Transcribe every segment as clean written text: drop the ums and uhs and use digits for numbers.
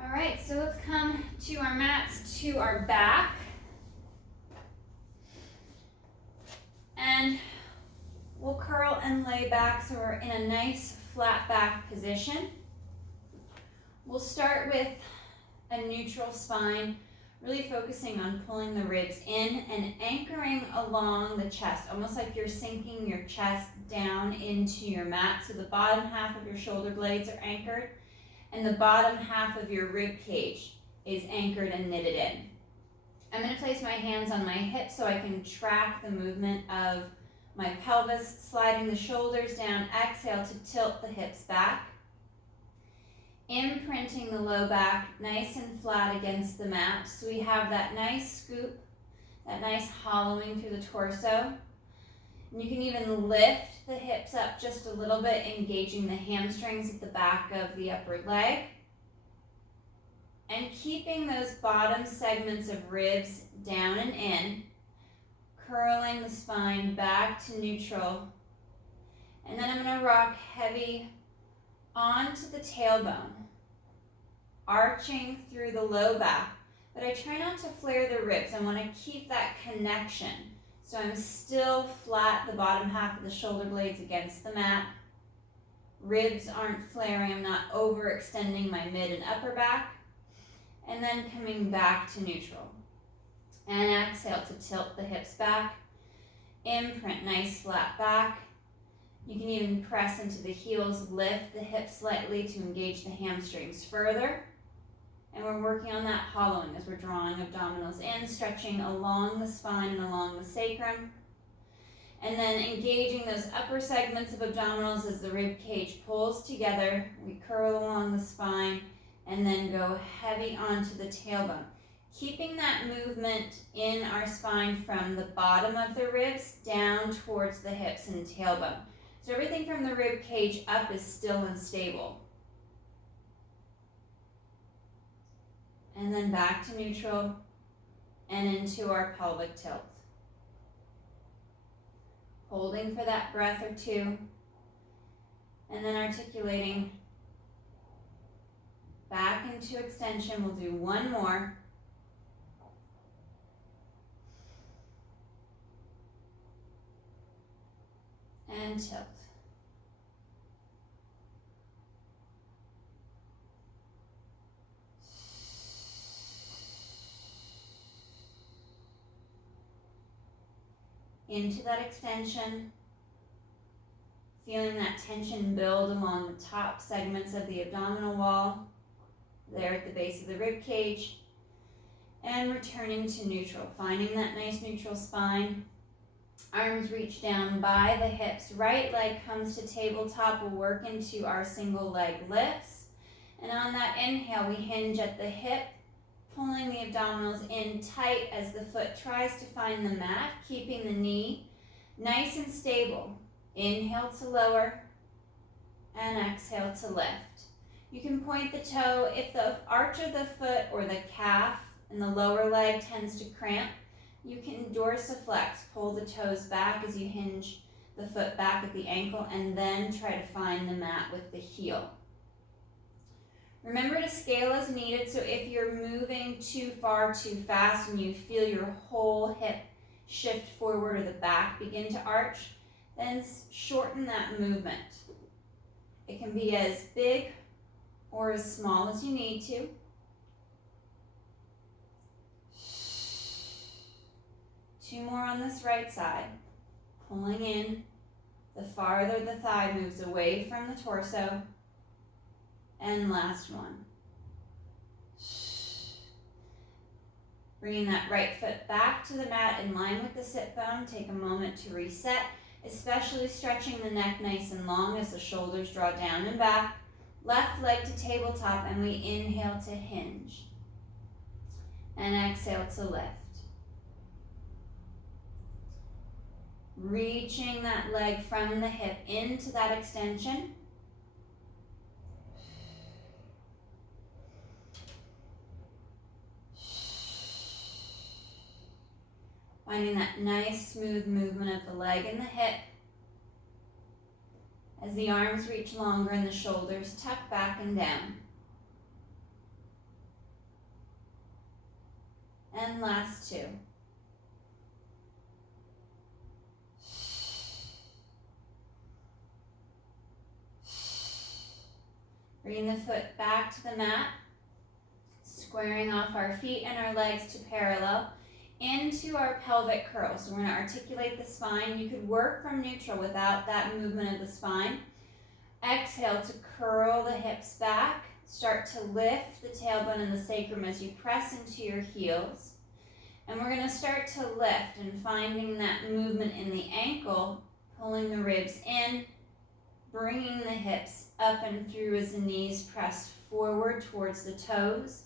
All right, so let's come to our mats, to our back. And we'll curl and lay back so we're in a nice flat back position. We'll start with a neutral spine, really focusing on pulling the ribs in and anchoring along the chest, almost like you're sinking your chest down into your mat. So the bottom half of your shoulder blades are anchored and the bottom half of your rib cage is anchored and knitted in. I'm going to place my hands on my hips so I can track the movement of my pelvis, sliding the shoulders down. Exhale to tilt the hips back. Imprinting the low back nice and flat against the mat. So we have that nice scoop, that nice hollowing through the torso. And you can even lift the hips up just a little bit, engaging the hamstrings at the back of the upper leg. And keeping those bottom segments of ribs down and in, curling the spine back to neutral. And then I'm going to rock heavy onto the tailbone, arching through the low back. But I try not to flare the ribs. I want to keep that connection. So I'm still flat, the bottom half of the shoulder blades against the mat. Ribs aren't flaring. I'm not overextending my mid and upper back. And then coming back to neutral. And exhale to tilt the hips back. Imprint nice flat back. You can even press into the heels, lift the hips slightly to engage the hamstrings further. And we're working on that hollowing as we're drawing abdominals in, stretching along the spine and along the sacrum. And then engaging those upper segments of abdominals as the rib cage pulls together. We curl along the spine and then go heavy onto the tailbone. Keeping that movement in our spine from the bottom of the ribs down towards the hips and tailbone. So everything from the rib cage up is still and stable. And then back to neutral and into our pelvic tilt. Holding for that breath or two. And then articulating back into extension. We'll do one more. And tilt. Into that extension, feeling that tension build along the top segments of the abdominal wall, there at the base of the rib cage, and returning to neutral, finding that nice neutral spine. Arms reach down by the hips, right leg comes to tabletop. We'll work into our single leg lifts. And on that inhale, we hinge at the hip, pulling the abdominals in tight as the foot tries to find the mat, keeping the knee nice and stable. Inhale to lower, and exhale to lift. You can point the toe. If the arch of the foot or the calf and the lower leg tends to cramp, you can dorsiflex, pull the toes back as you hinge the foot back at the ankle, and then try to find the mat with the heel. Remember to scale as needed, so if you're moving too far too fast and you feel your whole hip shift forward or the back begin to arch, then shorten that movement. It can be as big or as small as you need to. Two more on this right side. Pulling in, the farther the thigh moves away from the torso. And last one. Bringing that right foot back to the mat in line with the sit bone. Take a moment to reset, especially stretching the neck nice and long as the shoulders draw down and back. Left leg to tabletop, and we inhale to hinge. And exhale to lift. Reaching that leg from the hip into that extension. Finding that nice smooth movement of the leg and the hip as the arms reach longer and the shoulders tuck back and down. And last 2. Bring the foot back to the mat, squaring off our feet and our legs to parallel into our pelvic curl. So we're going to articulate the spine. You could work from neutral without that movement of the spine. Exhale to curl the hips back. Start to lift the tailbone and the sacrum as you press into your heels. And we're going to start to lift and finding that movement in the ankle, pulling the ribs in, bringing the hips up and through as the knees press forward towards the toes.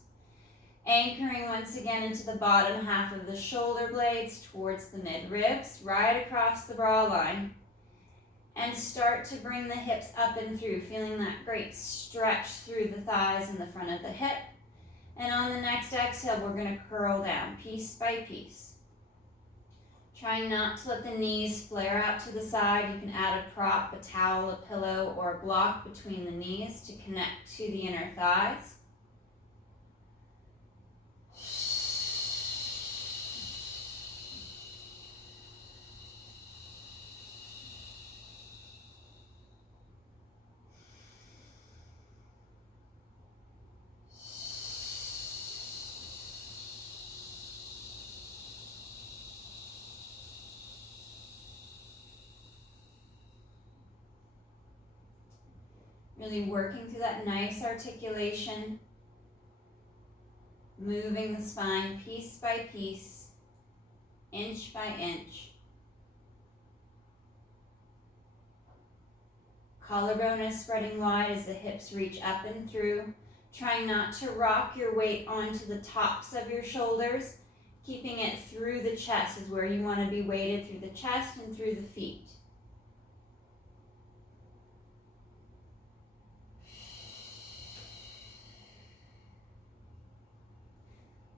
Anchoring once again into the bottom half of the shoulder blades towards the mid-ribs, right across the bra line. And start to bring the hips up and through, feeling that great stretch through the thighs and the front of the hip. And on the next exhale, we're going to curl down piece by piece. Trying not to let the knees flare out to the side. You can add a prop, a towel, a pillow, or a block between the knees to connect to the inner thighs. Really working through that nice articulation, moving the spine piece by piece, inch by inch. Collarbone is spreading wide as the hips reach up and through. Trying not to rock your weight onto the tops of your shoulders. Keeping it through the chest is where you want to be weighted, through the chest and through the feet.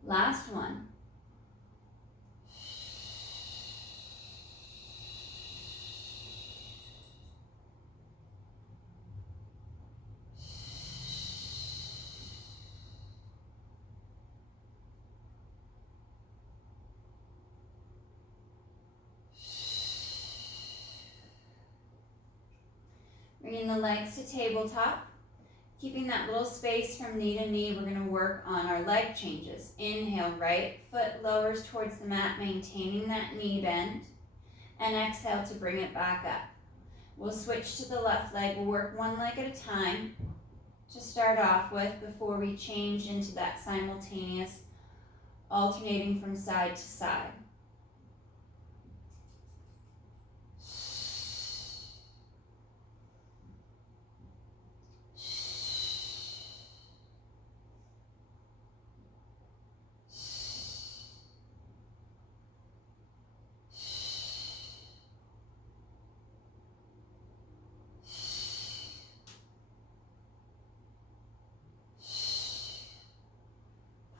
Last one. Bringing the legs to tabletop. Keeping that little space from knee to knee, we're going to work on our leg changes. Inhale, right foot lowers towards the mat, maintaining that knee bend. And exhale to bring it back up. We'll switch to the left leg. We'll work one leg at a time to start off with before we change into that simultaneous alternating from side to side.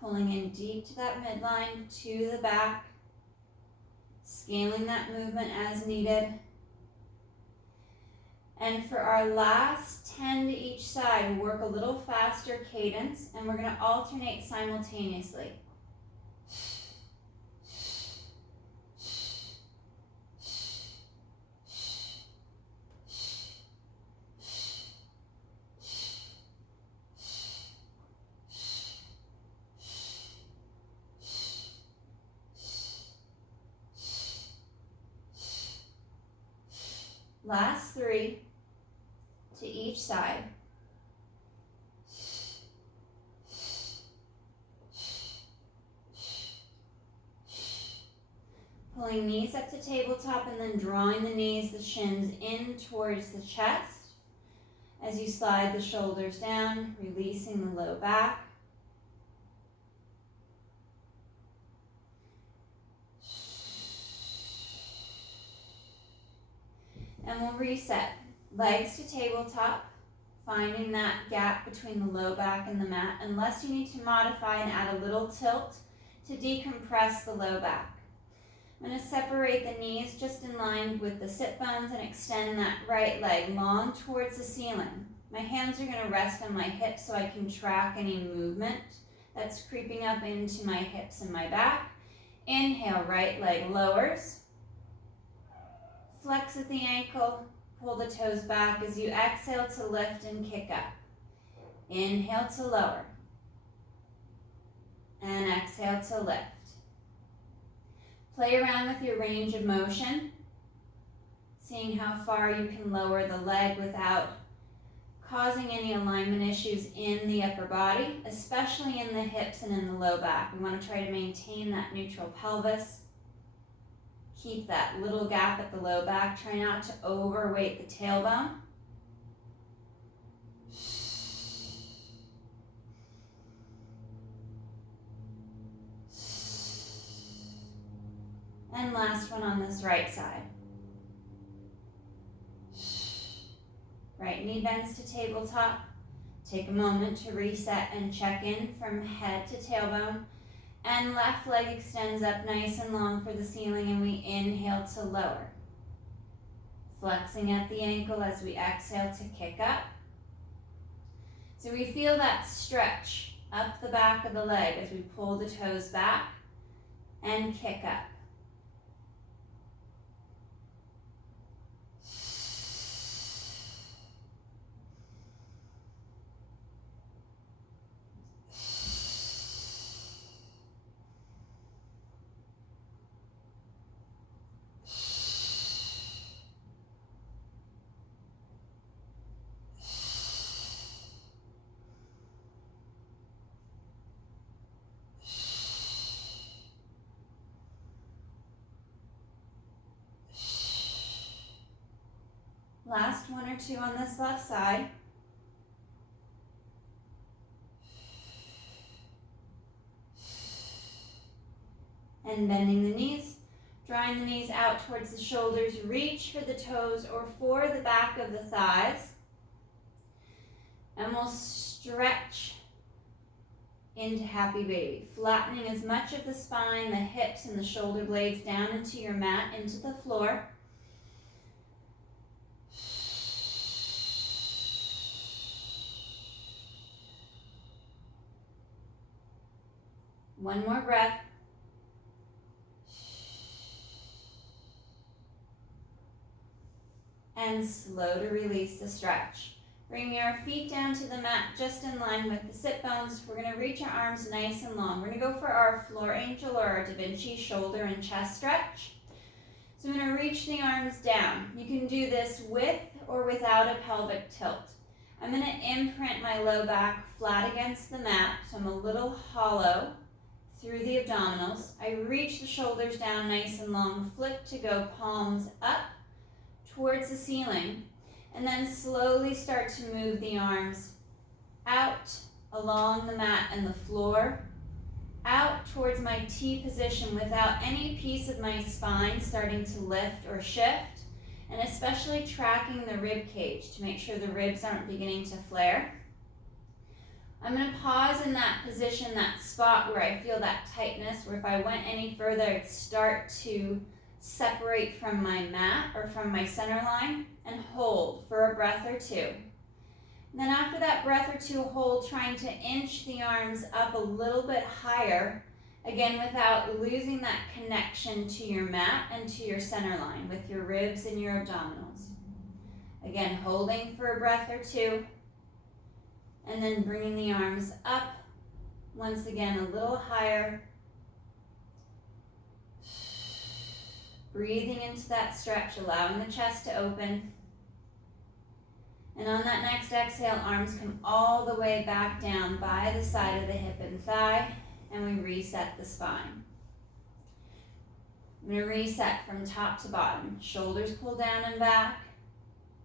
Pulling in deep to that midline, to the back, scaling that movement as needed. And for our last 10 to each side, we'll work a little faster cadence, and we're going to alternate simultaneously. Last 3 to each side. Pulling knees up to tabletop and then drawing the knees, the shins in towards the chest. As you slide the shoulders down, releasing the low back. And we'll reset. Legs to tabletop, finding that gap between the low back and the mat, unless you need to modify and add a little tilt to decompress the low back. I'm going to separate the knees just in line with the sit bones and extend that right leg long towards the ceiling. My hands are going to rest on my hips so I can track any movement that's creeping up into my hips and my back. Inhale, right leg lowers. Flex at the ankle, pull the toes back as you exhale to lift and kick up. Inhale to lower. And exhale to lift. Play around with your range of motion, seeing how far you can lower the leg without causing any alignment issues in the upper body, especially in the hips and in the low back. We want to try to maintain that neutral pelvis. Keep that little gap at the low back. Try not to overweight the tailbone. And last one on this right side. Right knee bends to tabletop. Take a moment to reset and check in from head to tailbone. And left leg extends up nice and long for the ceiling, and we inhale to lower. Flexing at the ankle as we exhale to kick up. So we feel that stretch up the back of the leg as we pull the toes back and kick up. Last one or two on this left side. And bending the knees, drawing the knees out towards the shoulders. Reach for the toes or for the back of the thighs. And we'll stretch into happy baby, flattening as much of the spine, the hips, and the shoulder blades down into your mat, into the floor. One more breath. And slow to release the stretch. Bring your feet down to the mat just in line with the sit bones. We're going to reach our arms nice and long. We're going to go for our floor angel or our Da Vinci shoulder and chest stretch. So I'm going to reach the arms down. You can do this with or without a pelvic tilt. I'm going to imprint my low back flat against the mat, so I'm a little hollow through the abdominals. I reach the shoulders down nice and long, flip to go palms up towards the ceiling, and then slowly start to move the arms out along the mat and the floor, out towards my T position without any piece of my spine starting to lift or shift, and especially tracking the rib cage to make sure the ribs aren't beginning to flare. I'm going to pause in that position, that spot where I feel that tightness, where if I went any further, I'd start to separate from my mat or from my center line, and hold for a breath or two. And then after that breath or two, hold, trying to inch the arms up a little bit higher, again without losing that connection to your mat and to your center line with your ribs and your abdominals. Again, holding for a breath or two, and then bringing the arms up, once again a little higher. Breathing into that stretch, allowing the chest to open. And on that next exhale, arms come all the way back down by the side of the hip and thigh, and we reset the spine. I'm going to reset from top to bottom. Shoulders pull down and back.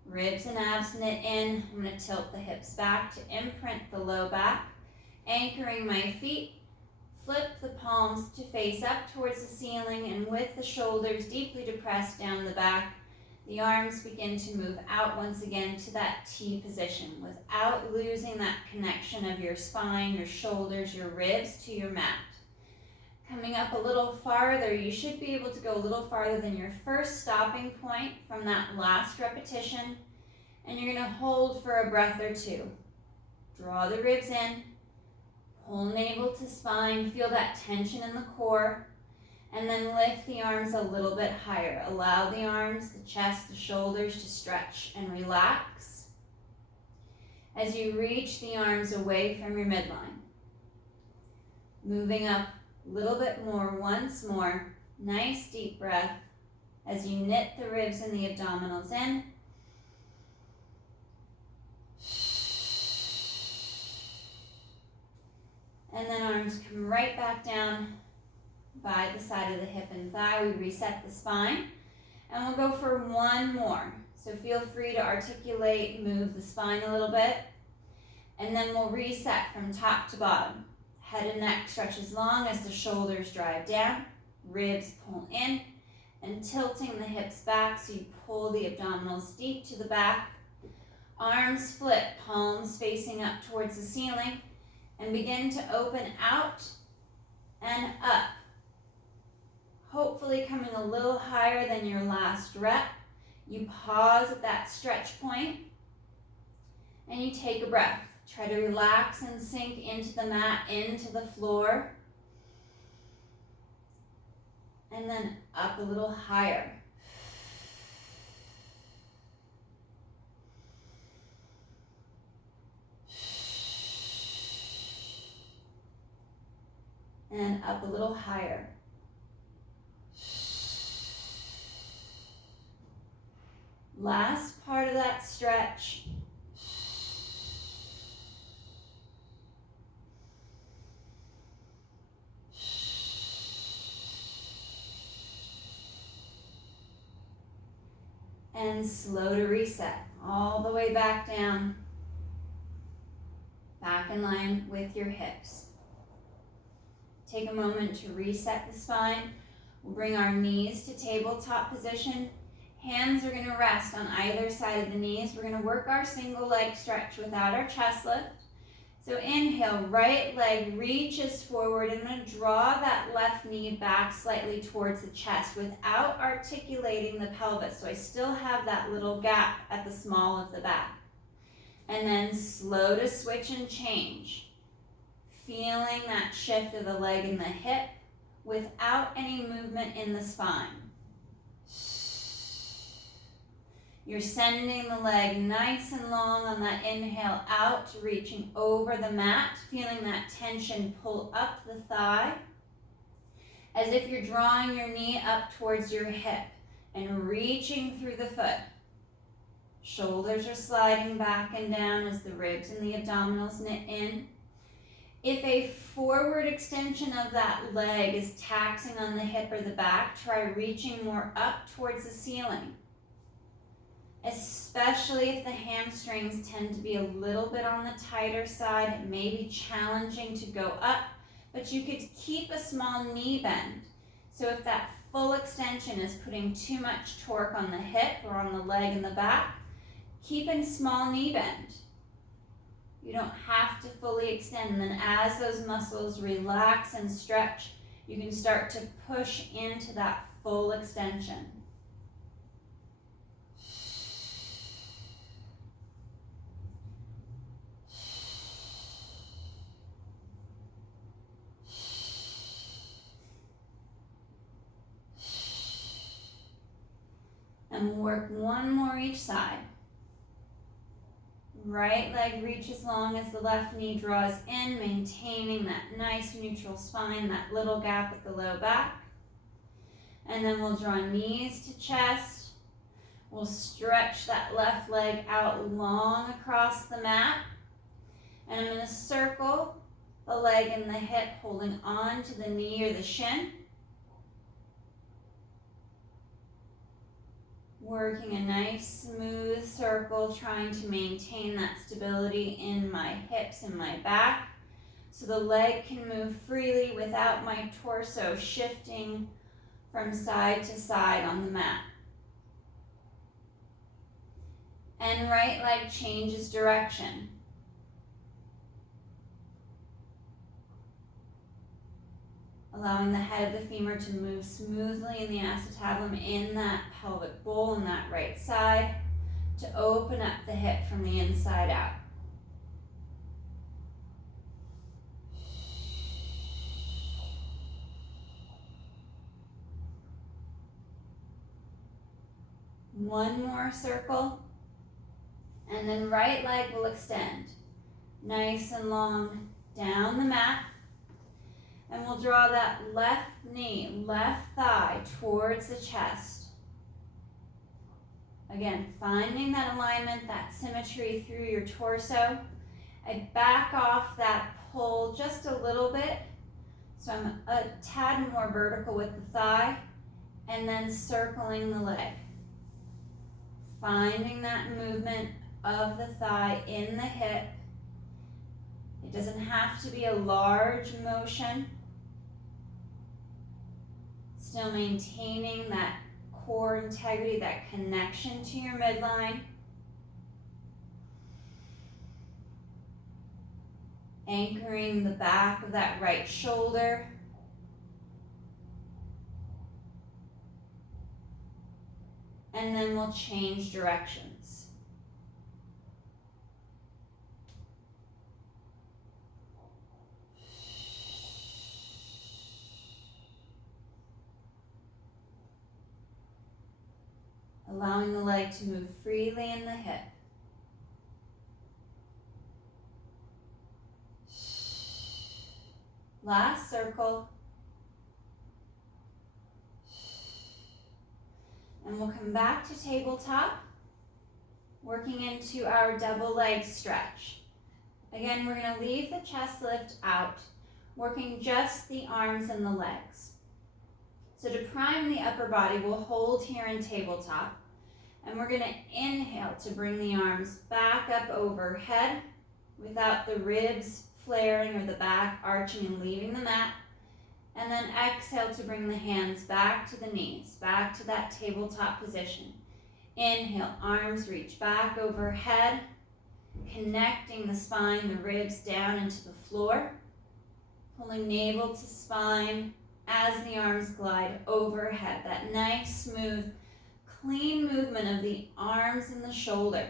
Ribs and abs knit in. I'm going to tilt the hips back to imprint the low back. Anchoring my feet. Flip the palms to face up towards the ceiling, and with the shoulders deeply depressed down the back, the arms begin to move out once again to that T position without losing that connection of your spine, your shoulders, your ribs to your mat. Coming up a little farther, you should be able to go a little farther than your first stopping point from that last repetition, and you're going to hold for a breath or two. Draw the ribs in. Pull navel to spine, feel that tension in the core, and then lift the arms a little bit higher. Allow the arms, the chest, the shoulders to stretch and relax as you reach the arms away from your midline. Moving up a little bit more, once more. Nice deep breath as you knit the ribs and the abdominals in. And then arms come right back down by the side of the hip and thigh. We reset the spine. And we'll go for one more. So feel free to articulate, move the spine a little bit. And then we'll reset from top to bottom. Head and neck stretch as long as the shoulders drive down. Ribs pull in. And tilting the hips back so you pull the abdominals deep to the back. Arms flip, palms facing up towards the ceiling. And begin to open out and up. Hopefully coming a little higher than your last rep. You pause at that stretch point and you take a breath. Try to relax and sink into the mat, into the floor. And then up a little higher. And up a little higher. Last part of that stretch. And slow to reset, all the way back down, back in line with your hips. Take a moment to reset the spine. We'll bring our knees to tabletop position. Hands are gonna rest on either side of the knees. We're gonna work our single leg stretch without our chest lift. So inhale, right leg reaches forward. I'm gonna draw that left knee back slightly towards the chest without articulating the pelvis. So I still have that little gap at the small of the back. And then slow to switch and change. Feeling that shift of the leg and the hip without any movement in the spine. You're sending the leg nice and long on that inhale out, reaching over the mat, feeling that tension pull up the thigh, as if you're drawing your knee up towards your hip and reaching through the foot. Shoulders are sliding back and down as the ribs and the abdominals knit in. If a forward extension of that leg is taxing on the hip or the back, try reaching more up towards the ceiling. Especially if the hamstrings tend to be a little bit on the tighter side, it may be challenging to go up, but you could keep a small knee bend. So if that full extension is putting too much torque on the hip or on the leg in the back, keep a small knee bend. You don't have to fully extend. And then as those muscles relax and stretch, you can start to push into that full extension. And work one more each side. Right leg reaches long as the left knee draws in, maintaining that nice neutral spine, that little gap at the low back. And then we'll draw knees to chest. We'll stretch that left leg out long across the mat. And I'm going to circle the leg and the hip, holding on to the knee or the shin. Working a nice smooth circle, trying to maintain that stability in my hips and my back so the leg can move freely without my torso shifting from side to side on the mat. And right leg changes direction. Allowing the head of the femur to move smoothly in the acetabulum in that pelvic bowl on that right side to open up the hip from the inside out. One more circle. And then right leg will extend. Nice and long down the mat. And we'll draw that left knee, left thigh towards the chest. Again, finding that alignment, that symmetry through your torso. I back off that pull just a little bit. So I'm a tad more vertical with the thigh. And then circling the leg. Finding that movement of the thigh in the hip. It doesn't have to be a large motion. Still maintaining that core integrity, that connection to your midline. Anchoring the back of that right shoulder. And then we'll change directions. Allowing the leg to move freely in the hip. Last circle. And we'll come back to tabletop, working into our double leg stretch. Again, we're going to leave the chest lift out, working just the arms and the legs. So to prime the upper body, we'll hold here in tabletop. And we're going to inhale to bring the arms back up overhead without the ribs flaring or the back arching and leaving the mat. And then exhale to bring the hands back to the knees, back to that tabletop position. Inhale, arms reach back overhead, connecting the spine, the ribs down into the floor. Pulling navel to spine as the arms glide overhead. That nice, smooth, clean movement of the arms and the shoulder.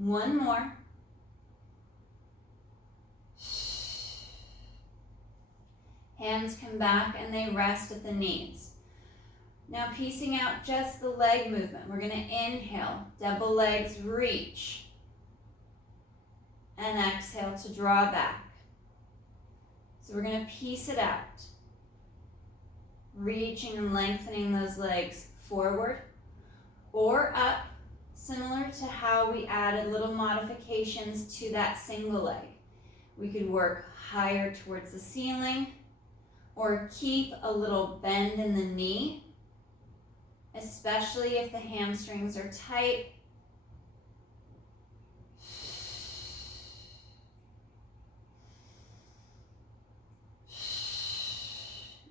One more. Hands come back and they rest at the knees. Now piecing out just the leg movement. We're going to inhale, double legs reach. And exhale to draw back. So we're going to piece it out. Reaching and lengthening those legs forward or up. Similar to how we added little modifications to that single leg. We could work higher towards the ceiling or keep a little bend in the knee, especially if the hamstrings are tight.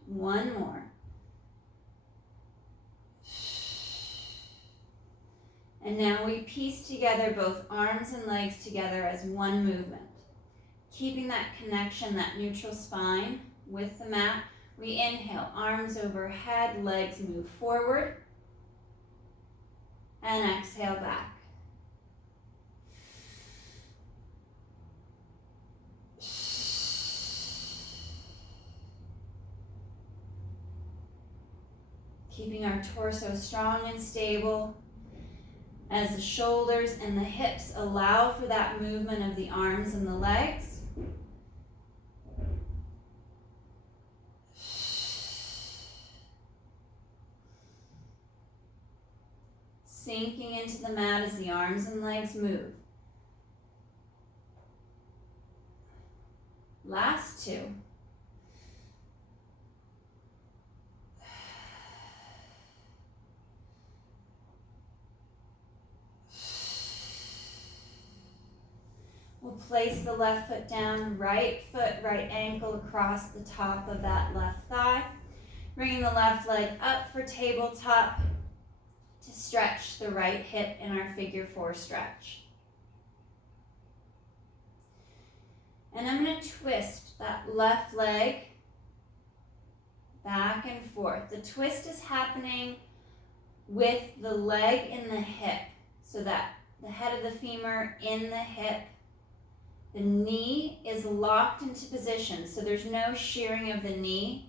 One more. And now we piece together both arms and legs together as one movement. Keeping that connection, that neutral spine with the mat. We inhale, arms overhead, legs move forward. And exhale back. Keeping our torso strong and stable. As the shoulders and the hips allow for that movement of the arms and the legs. Sinking into the mat as the arms and legs move. Last two. We'll place the left foot down, right foot, right ankle across the top of that left thigh. Bringing the left leg up for tabletop to stretch the right hip in our figure 4 stretch. And I'm going to twist that left leg back and forth. The twist is happening with the leg in the hip, so that the head of the femur in the hip, The knee is locked into position, so there's no shearing of the knee.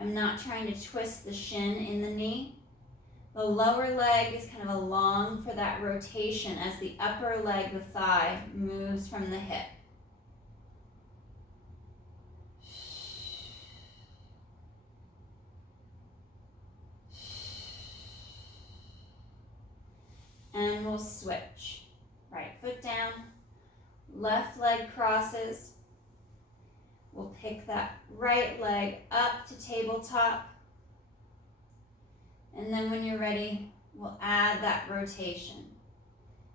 I'm not trying to twist the shin in the knee. The lower leg is kind of along for that rotation as the upper leg, the thigh, moves from the hip. And we'll switch. Right foot down, left leg crosses. We'll pick that right leg up to tabletop. And then when you're ready, we'll add that rotation.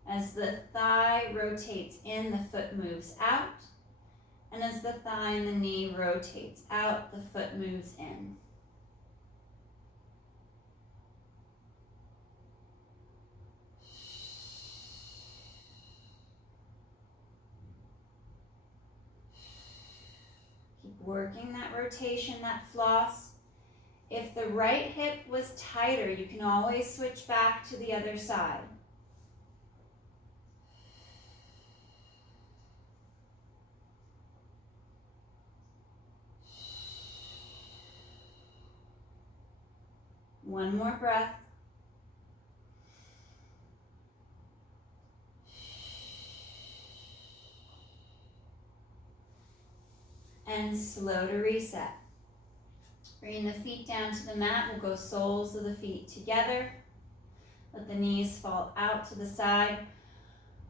As the thigh rotates in, the foot moves out. And as the thigh and the knee rotates out, the foot moves in. Keep working that rotation, that floss. If the right hip was tighter, you can always switch back to the other side. One more breath. And slow to reset. Bring the feet down to the mat. We'll go soles of the feet together. Let the knees fall out to the side.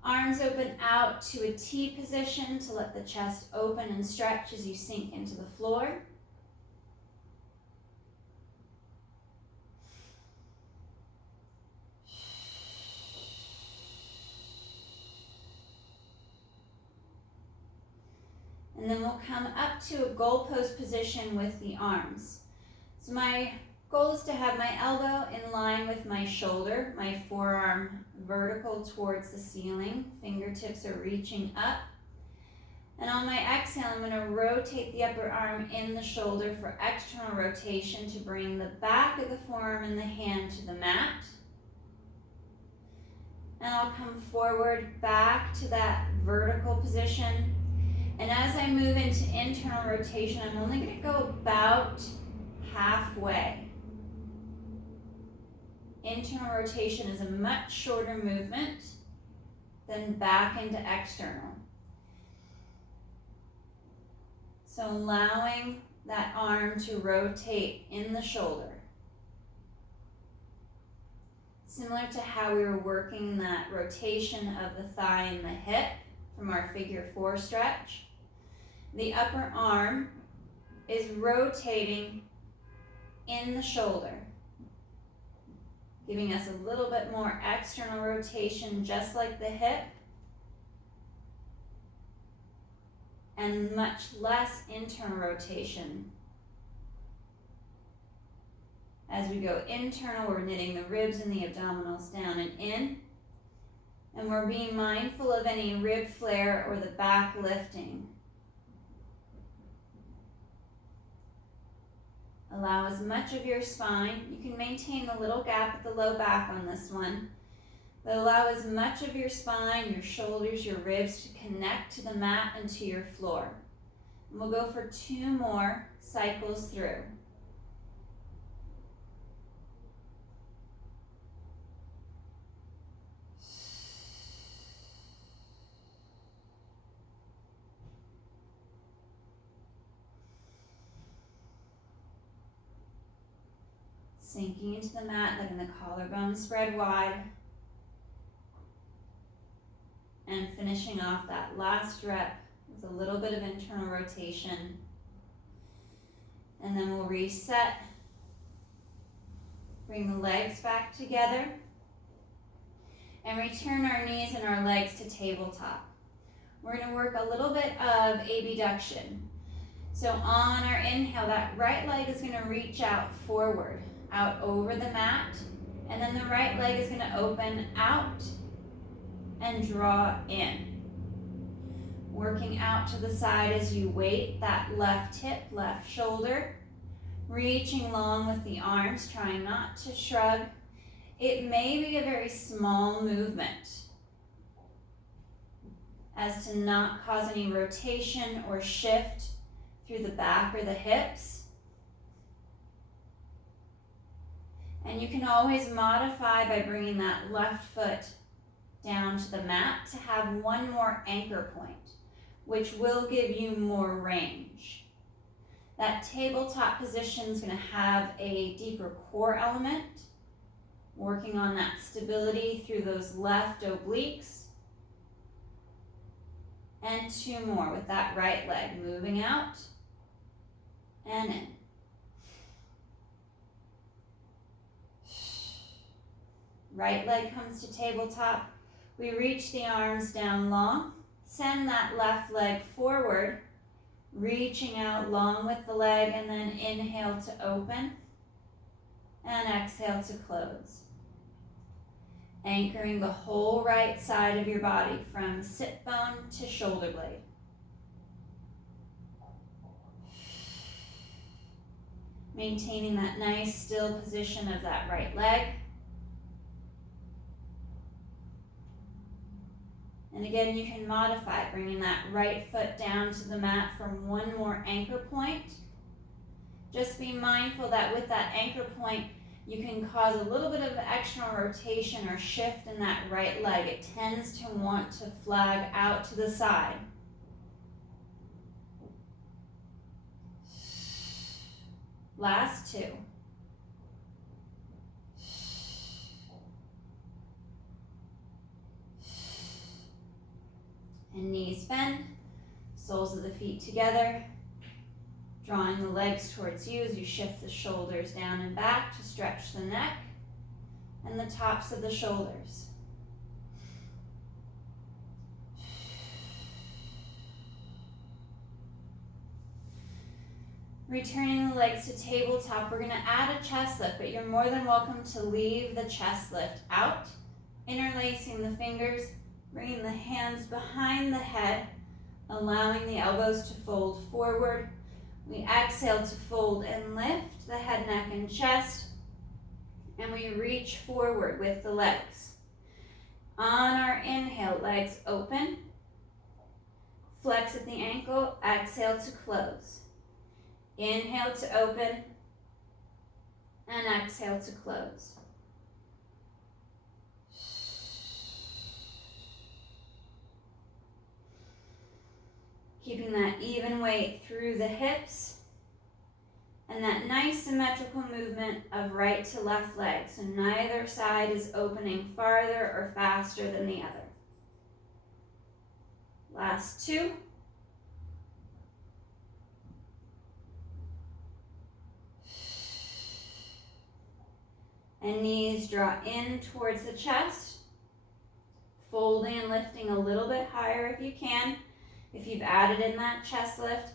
Arms open out to a T position to let the chest open and stretch as you sink into the floor. And then we'll come up to a goal pose position with the arms. So my goal is to have my elbow in line with my shoulder, my forearm vertical towards the ceiling. Fingertips are reaching up. And on my exhale, I'm going to rotate the upper arm in the shoulder for external rotation to bring the back of the forearm and the hand to the mat. And I'll come forward back to that vertical position. And as I move into internal rotation, I'm only going to go about halfway. Internal rotation is a much shorter movement than back into external. So allowing that arm to rotate in the shoulder. Similar to how we were working that rotation of the thigh and the hip from our figure 4 stretch. The upper arm is rotating in the shoulder, giving us a little bit more external rotation, just like the hip, and much less internal rotation. As we go internal, we're knitting the ribs and the abdominals down and in, and we're being mindful of any rib flare or the back lifting. Allow as much of your spine. You can maintain the little gap at the low back on this one, but allow as much of your spine, your shoulders, your ribs to connect to the mat and to your floor. And we'll go for 2 more cycles through. Sinking into the mat, letting the collarbone spread wide. And finishing off that last rep with a little bit of internal rotation. And then we'll reset. Bring the legs back together. And return our knees and our legs to tabletop. We're going to work a little bit of abduction. So on our inhale, that right leg is going to reach out forward, out over the mat, and then the right leg is going to open out and draw in. Working out to the side as you weight that left hip, left shoulder, reaching long with the arms, trying not to shrug. It may be a very small movement. as to not cause any rotation or shift through the back or the hips. And you can always modify by bringing that left foot down to the mat to have one more anchor point, which will give you more range. That tabletop position is going to have a deeper core element, working on that stability through those left obliques. And 2 more with that right leg, moving out and in. Right leg comes to tabletop. We reach the arms down long, send that left leg forward, reaching out long with the leg, and then inhale to open and exhale to close. Anchoring the whole right side of your body from sit bone to shoulder blade. Maintaining that nice still position of that right leg. And again, you can modify, bringing that right foot down to the mat for one more anchor point. Just be mindful that with that anchor point, you can cause a little bit of extra rotation or shift in that right leg. It tends to want to flag out to the side. Last 2. And knees bend, soles of the feet together, drawing the legs towards you as you shift the shoulders down and back to stretch the neck and the tops of the shoulders. Returning the legs to tabletop, we're going to add a chest lift, but you're more than welcome to leave the chest lift out, interlacing the fingers, bringing the hands behind the head, allowing the elbows to fold forward. We exhale to fold and lift the head, neck, and chest, and we reach forward with the legs. On our inhale, legs open, flex at the ankle, exhale to close. Inhale to open, and exhale to close. Keeping that even weight through the hips and that nice symmetrical movement of right to left leg. So neither side is opening farther or faster than the other. Last 2. And knees draw in towards the chest, folding and lifting a little bit higher if you can, if you've added in that chest lift.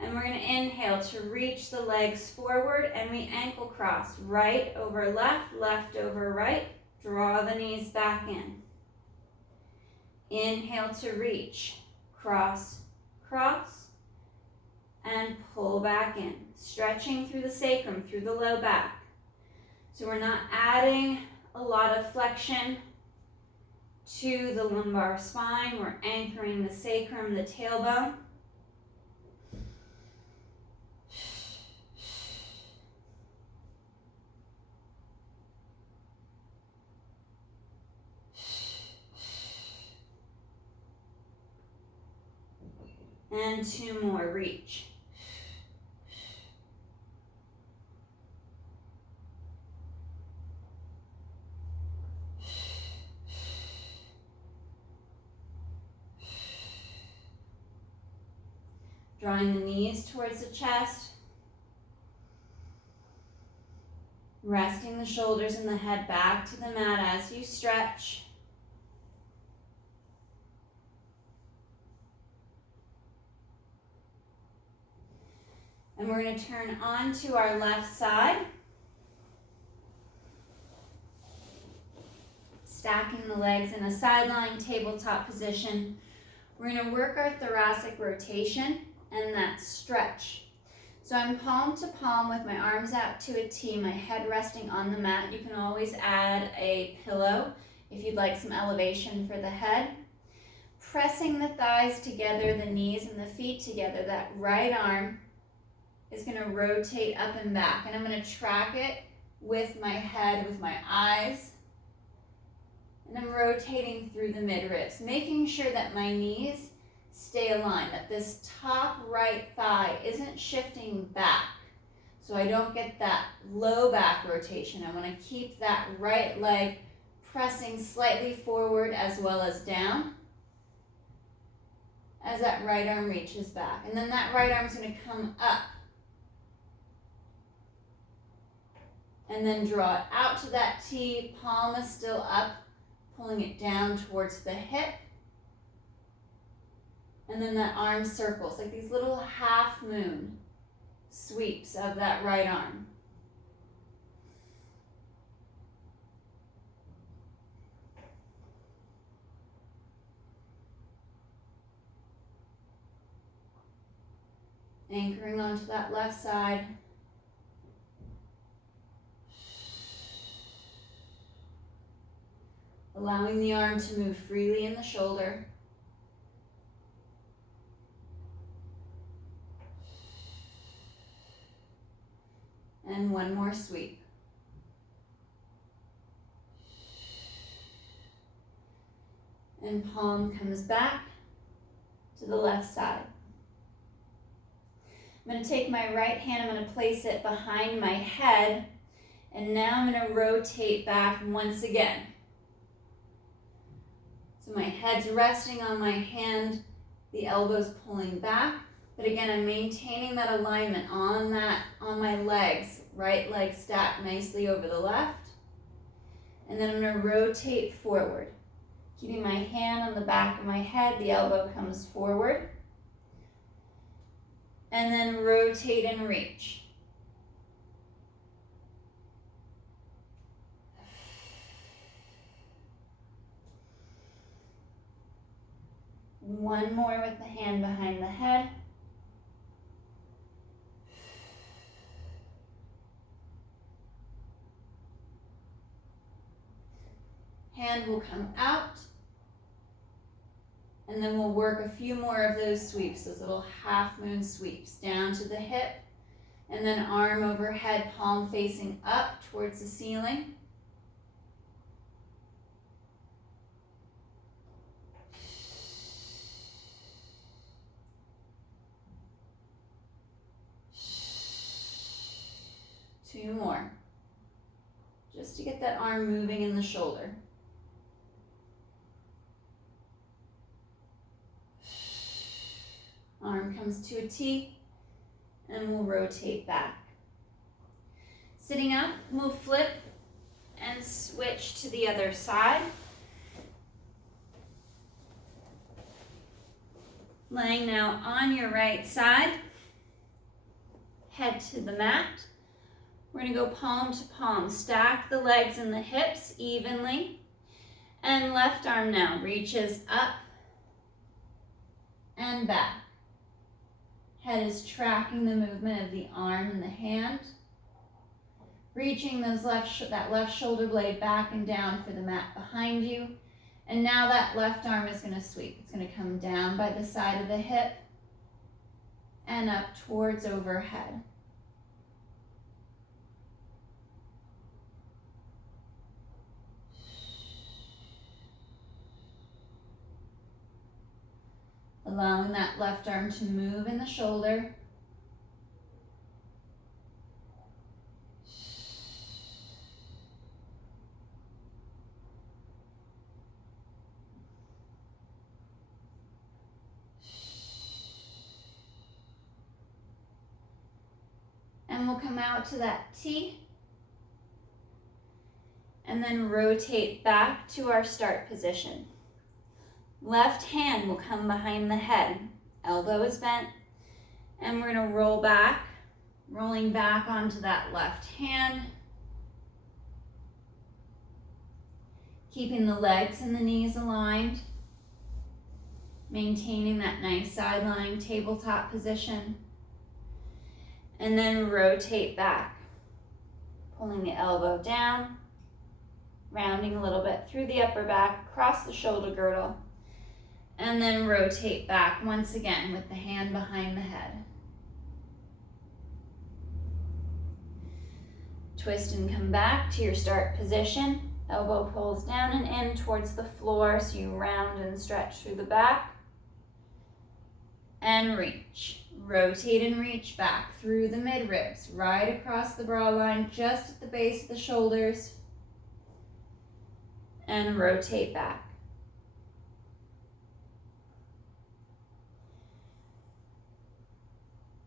And we're going to inhale to reach the legs forward, and we ankle cross, right over left, left over right. Draw the knees back in. Inhale to reach, cross, cross, and pull back in, stretching through the sacrum, through the low back. So we're not adding a lot of flexion to the lumbar spine. We're anchoring the sacrum, the tailbone. And 2 more, reach. Drawing the knees towards the chest. Resting the shoulders and the head back to the mat as you stretch. And we're going to turn onto our left side. Stacking the legs in a side-lying tabletop position. We're going to work our thoracic rotation and that stretch. So I'm palm to palm with my arms out to a T, my head resting on the mat. You can always add a pillow if you'd like some elevation for the head. pressing the thighs together, the knees and the feet together. That right arm is going to rotate up and back, and I'm going to track it with my head, with my eyes, and I'm rotating through the midribs, making sure that my knees stay aligned, that this top right thigh isn't shifting back, so I don't get that low back rotation. I want to keep that right leg pressing slightly forward as well as down as that right arm reaches back. And then that right arm is going to come up and then draw it out to that T. Palm is still up, pulling it down towards the hip. And then that arm circles, like these little half moon sweeps of that right arm. Anchoring onto that left side. Allowing the arm to move freely in the shoulder. And one more sweep. And palm comes back to the left side. I'm going to take my right hand, I'm going to place it behind my head, and now I'm going to rotate back once again. So my head's resting on my hand, the elbow's pulling back, but again, I'm maintaining that alignment on my legs. Right leg stacked nicely over the left. And then I'm going to rotate forward. Keeping my hand on the back of my head, the elbow comes forward. And then rotate and reach. One more with the hand behind the head. Hand will come out, and then we'll work a few more of those sweeps, those little half moon sweeps, down to the hip, and then arm overhead, palm facing up towards the ceiling. Two more, just to get that arm moving in the shoulder. Arm comes to a T, and we'll rotate back. Sitting up, we'll flip and switch to the other side. Laying now on your right side, head to the mat. We're going to go palm to palm. Stack the legs and the hips evenly. And left arm now reaches up and back. Head is tracking the movement of the arm and the hand. Reaching that left shoulder blade back and down for the mat behind you. And now that left arm is going to sweep. It's going to come down by the side of the hip and up towards overhead. Allowing that left arm to move in the shoulder. And we'll come out to that T. And then rotate back to our start position. Left hand will come behind the head. Elbow is bent. And we're going to roll back, rolling back onto that left hand. Keeping the legs and the knees aligned. Maintaining that nice side lying tabletop position. And then rotate back. Pulling the elbow down. Rounding a little bit through the upper back, across the shoulder girdle. And then rotate back once again with the hand behind the head. Twist and come back to your start position. Elbow pulls down and in towards the floor, so you round and stretch through the back. And reach. Rotate and reach back through the mid-ribs, right across the bra line, just at the base of the shoulders. And rotate back.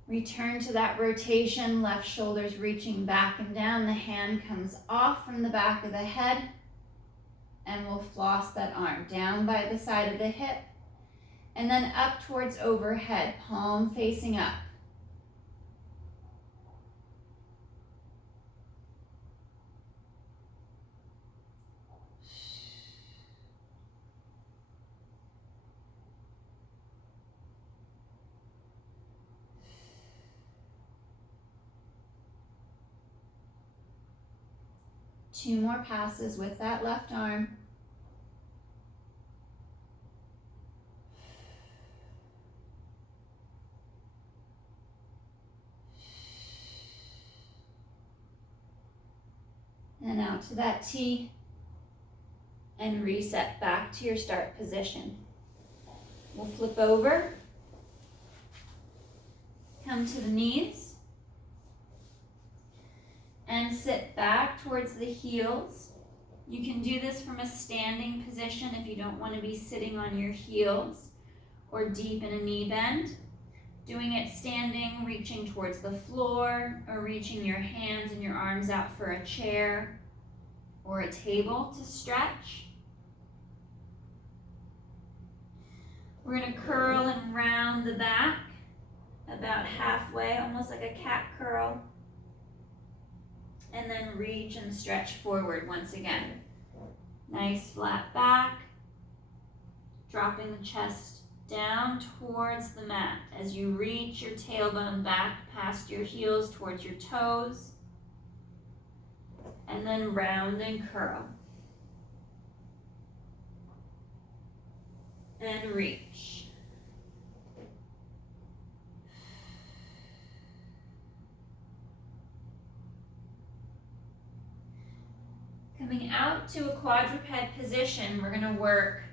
Return to that rotation, left shoulder's reaching back and down. The hand comes off from the back of the head, and we'll floss that arm down by the side of the hip, and then up towards overhead, palm facing up. Two more passes with that left arm. And out to that T. And reset back to your start position. We'll flip over. Come to the knees. And sit back towards the heels. You can do this from a standing position if you don't want to be sitting on your heels or deep in a knee bend. Doing it standing, reaching towards the floor, or reaching your hands and your arms out for a chair or a table to stretch. We're going to curl and round the back about halfway, almost like a cat curl. And then reach and stretch forward once again. Nice flat back. Dropping the chest down towards the mat as you reach your tailbone back past your heels towards your toes. And then round and curl. And reach. Coming out to a quadruped position, we're going to work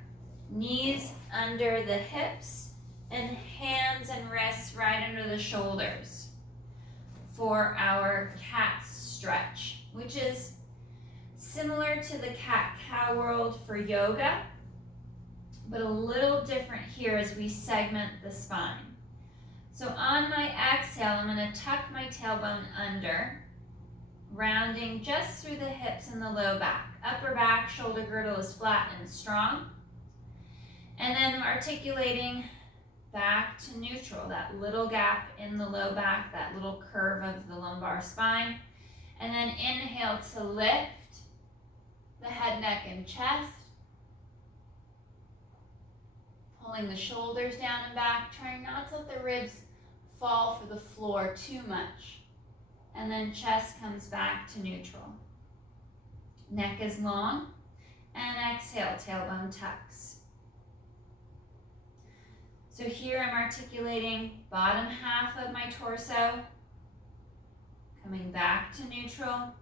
knees under the hips and hands and wrists right under the shoulders for our cat stretch, which is similar to the cat-cow world for yoga, but a little different here as we segment the spine. So on my exhale, I'm going to tuck my tailbone under, rounding just through the hips and the low back. Upper back, shoulder girdle is flat and strong. And then articulating back to neutral, that little gap in the low back, that little curve of the lumbar spine. And then inhale to lift the head, neck, and chest. Pulling the shoulders down and back, trying not to let the ribs fall for the floor too much. And then chest comes back to neutral. Neck is long. And exhale, tailbone tucks. So here I'm articulating bottom half of my torso, coming back to neutral.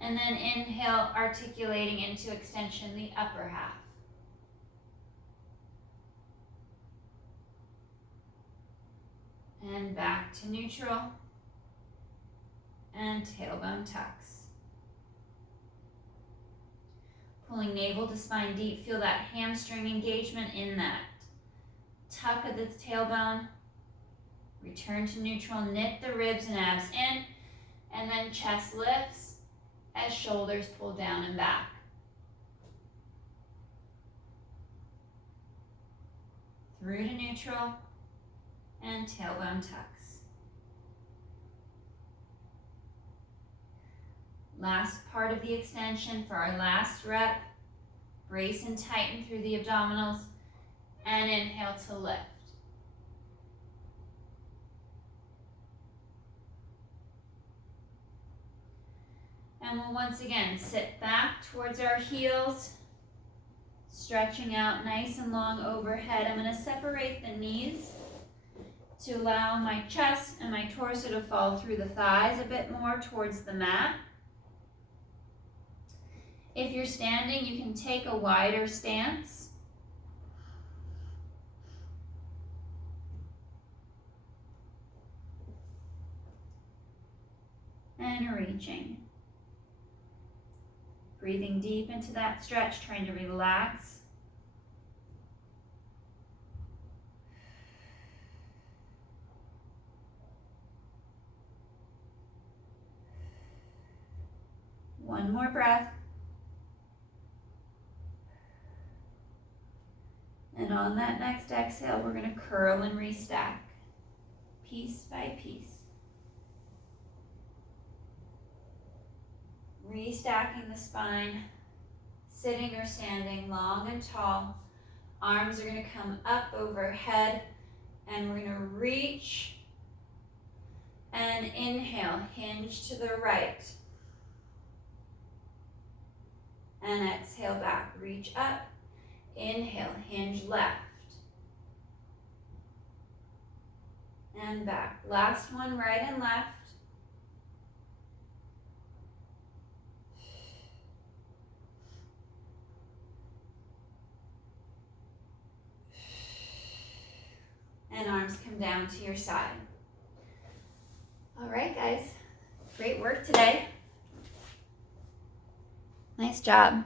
And then inhale, articulating into extension the upper half. And back to neutral. And tailbone tucks. Pulling navel to spine deep, feel that hamstring engagement in that tuck of the tailbone. Return to neutral, knit the ribs and abs in, and then chest lifts as shoulders pull down and back. Through to neutral, and tailbone tucks. Last part of the extension for our last rep. Brace and tighten through the abdominals, and inhale to lift. And we'll once again sit back towards our heels, Stretching out nice and long overhead. I'm going to separate the knees to allow my chest and my torso to fall through the thighs a bit more towards the mat. If you're standing, you can take a wider stance. And reaching. Breathing deep into that stretch, trying to relax. One more breath. And on that next exhale, we're going to curl and restack, piece by piece. Restacking the spine, sitting or standing, long and tall. Arms are going to come up overhead, and we're going to reach and inhale, hinge to the right. And exhale back, reach up. Inhale, hinge left. And back. Last one, right and left. And arms come down to your side. All right, guys. Great work today. Nice job.